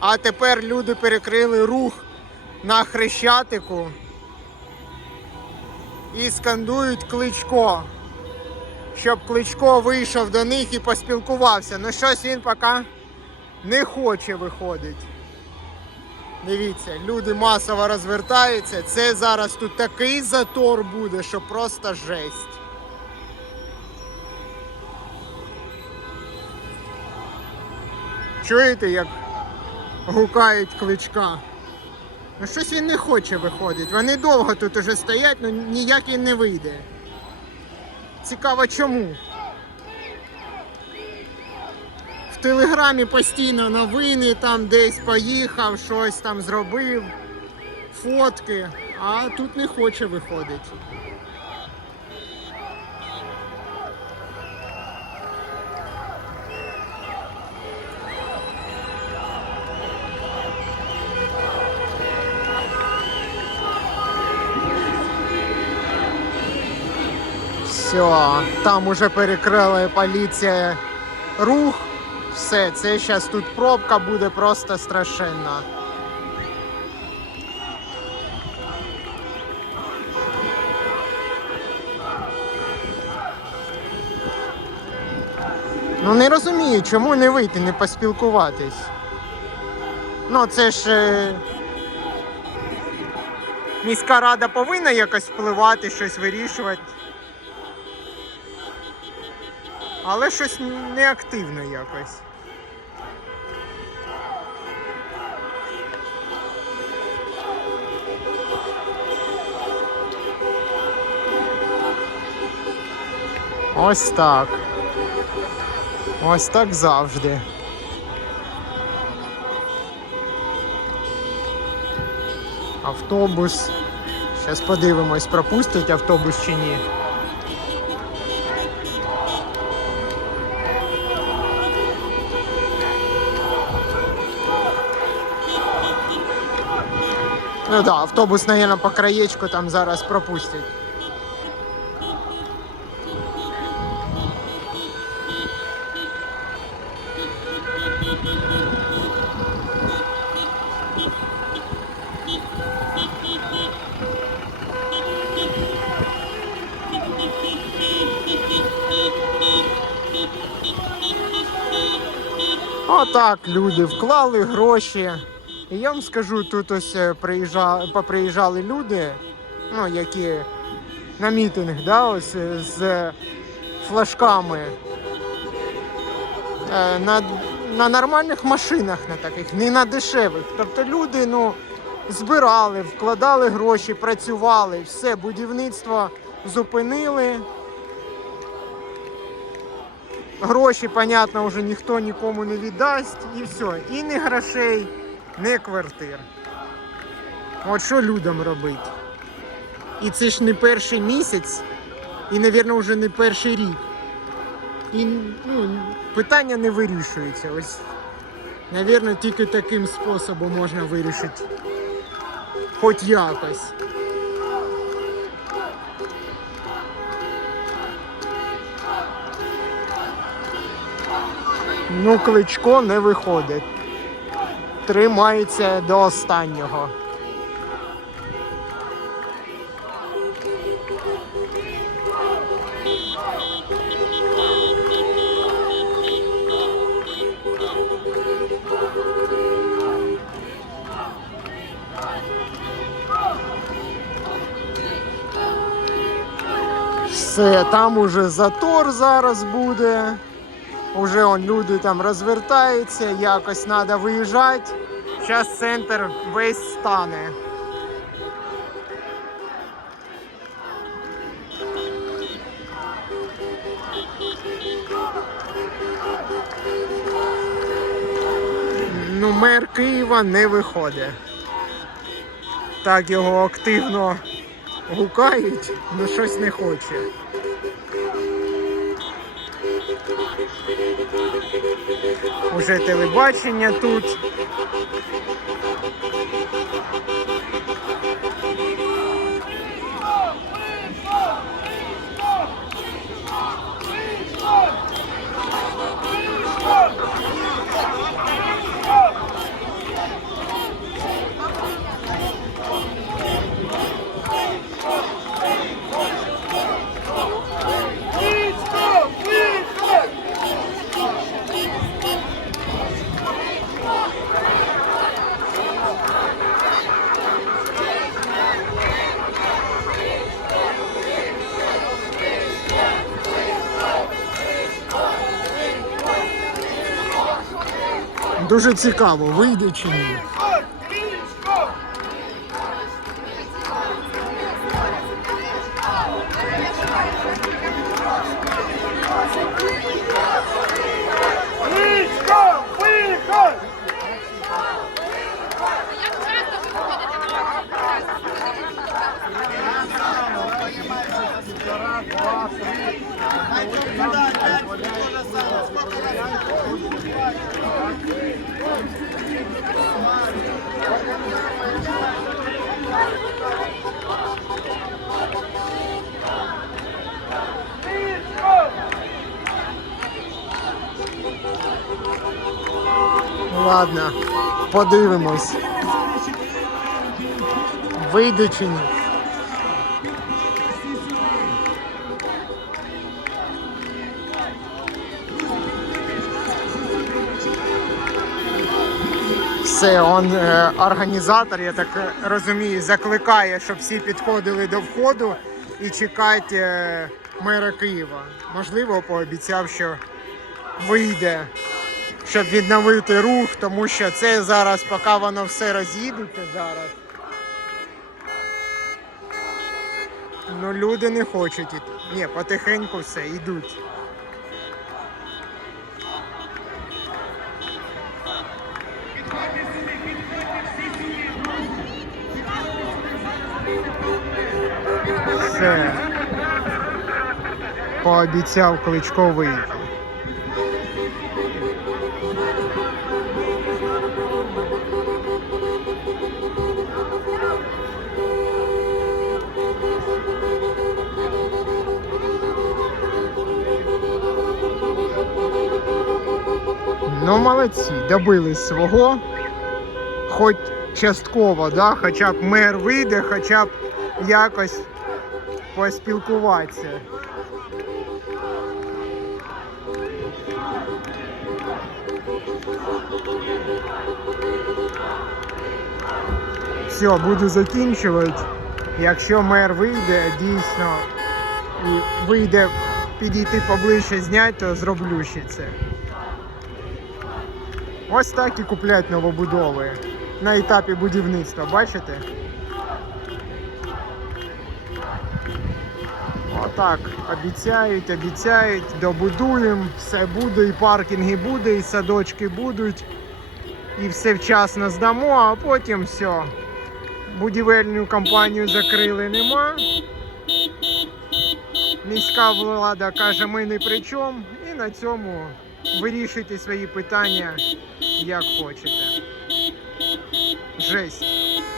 А тепер люди перекрили рух на Хрещатику і скандують кличко. Щоб кличко вийшов до них і поспілкувався. Ну щось він поки не хоче виходити. Дивіться, люди масово розвертаються. Це зараз тут такий затор буде, що просто жесть. Чуєте, як гукають кличка? Ну щось він не хоче виходити. Вони довго тут уже стоять, але ніяк він не вийде. Цікаво чому. В телеграмі постійно новини, там десь поїхав, щось там зробив, фотки, а тут не хоче виходити. Все, там уже перекрила поліція рух. Все, це зараз тут пробка буде просто страшенна. Ну не розумію, чому не вийти, не поспілкуватись. Ну це ж. е, Міська рада повинна якось впливати, щось вирішувати. Але щось неактивно якось. Ось так. Ось так завжди. Автобус. Зараз подивимось, пропустить автобус чи ні. Ну да, автобус, наверное, по краєчку там зараз пропустять. Отак люди вклали гроші. І я вам скажу, тут ось е, приїжджа... поприїжджали люди, ну, які на мітинг, да, ось е, з флажками. Е, На, на нормальних машинах, на таких, не на дешевих. Тобто люди ну, збирали, вкладали гроші, працювали, все, будівництво зупинили. Гроші, понятно, вже ніхто нікому не віддасть і все. І ні грошей, ні квартир. От що людям робити? І це ж не перший місяць, і, мабуть, вже не перший рік. І ну, питання не вирішується. Ось, мабуть, тільки таким способом можна вирішити. Хоч якось. Ну, кличко не виходить. Тримається до останнього. Все, там уже затор зараз буде. Уже он люди там розвертаються, якось треба виїжджати. Зараз центр весь стане. Ну, мер Києва не виходить. Так його активно гукають, але щось не хоче. Уже телебачення тут. Дуже цікаво, вийде чи ні. Кличко, Ладно, подивимось. Вийде чи ні. Все, он е, організатор, я так розумію, закликає, щоб всі підходили до входу і чекати е, мера Києва. Можливо, пообіцяв, що вийде щоб відновити рух, тому що це зараз, поки воно все роз'їдеться зараз. Ну, люди не хочуть іти. Ні, потихеньку все, йдуть. Все. Пообіцяв Кличко вийти. Ну, молодці, добились свого. Хоч частково, да? хоча б мер вийде, хоча б якось поспілкуватися. Все, буду закінчувати. Якщо мер вийде, дійсно, і вийде підійти поближче зняти, то зроблю ще це. Ось так і куплять новобудови на етапі будівництва, бачите? Отак, обіцяють, обіцяють, добудуємо, все буде, і паркінги буде, і садочки будуть, і все вчасно здамо, а потім все. Будівельну компанію закрили нема. Міська влада каже, ми не при чому, і на цьому вирішуйте свої питання як хочете. Жесть.